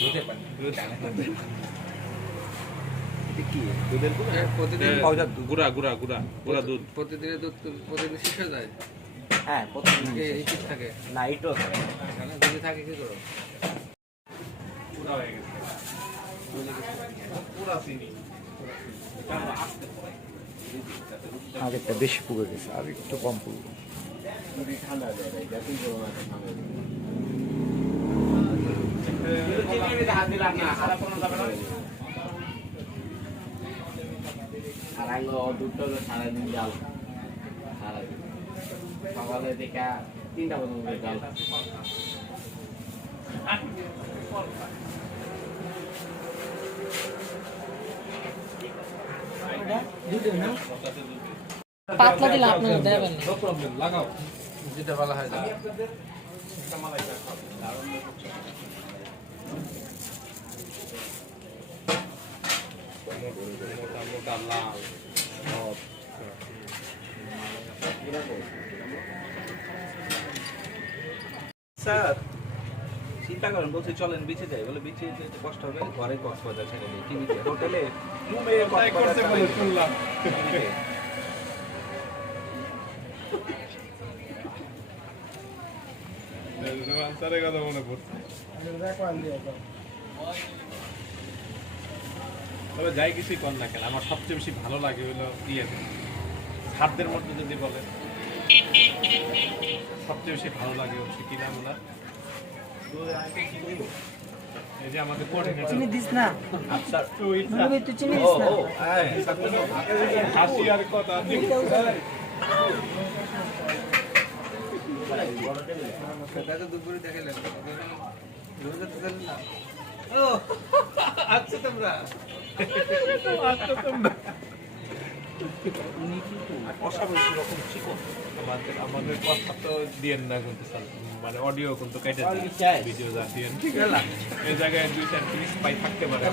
দুধের পানি এটা কি দুধের প্রতিদিন পাউডার দুধ গুড়া গুড়া গুড়া গুড়া দুধ প্রতিদিনের দুধ প্রতিদিন শেষ হয়ে যায়। হ্যাঁ প্রতিদিন এই ঠিক থাকে না এটাও এখানে যদি থাকে কি করো? পুরা হয়ে গেছে পুরা চিনি আগেরটা বেশি পুড়ে গেছে আর একটু কম পুড়ে ঠান্ডা যায় যতই গরম আছে ঠান্ডা যায় আর আগে দুধটা হলো সারাদিন জাল সারাদিন সকালে দেখা 3টা পর্যন্ত জাল পাতলা দিলে আপনারা দেবেন না। নো প্রবলেম লাগাও যেটা ভালো হয় না। মোটা মোটা লাল স্যার চিন্তা করেন বলছে চলেন বিচে যাই বলে বিচে যেতে কষ্ট হবে ঘরে কক্সবাজার ছেড়ে দিই টিভিতে হোটেলে রুমে করছে বলে শুনলাম আনসারের কথা মনে পড়ছে তবে যাই কিছুই কর না কেন আমার সবচেয়ে বেশি ভালো লাগে হলো ইয়ে খাদ্যের মধ্যে যদি বলেন সবচেয়ে বেশি ভালো লাগে হচ্ছে কি নাম ওনার এই যে আমাদের কোঅর্ডিনেটর চিনি দিস না আচ্ছা নবী তুই চিনি দিস না হাসি আর কথা সেটা তো দুপুরে দেখালেন রোজ তো জানেন না। ও আচ্ছা তোমরা অস্বাভাবিক রকম চিকন আমাদের আমাদের কথা তো দিয়েন না কিন্তু স্যার মানে অডিও কিন্তু কেটে ভিডিও যা দিয়েন ঠিক আছে এই জায়গায় 2-4 পিস পাই থাকতে পারে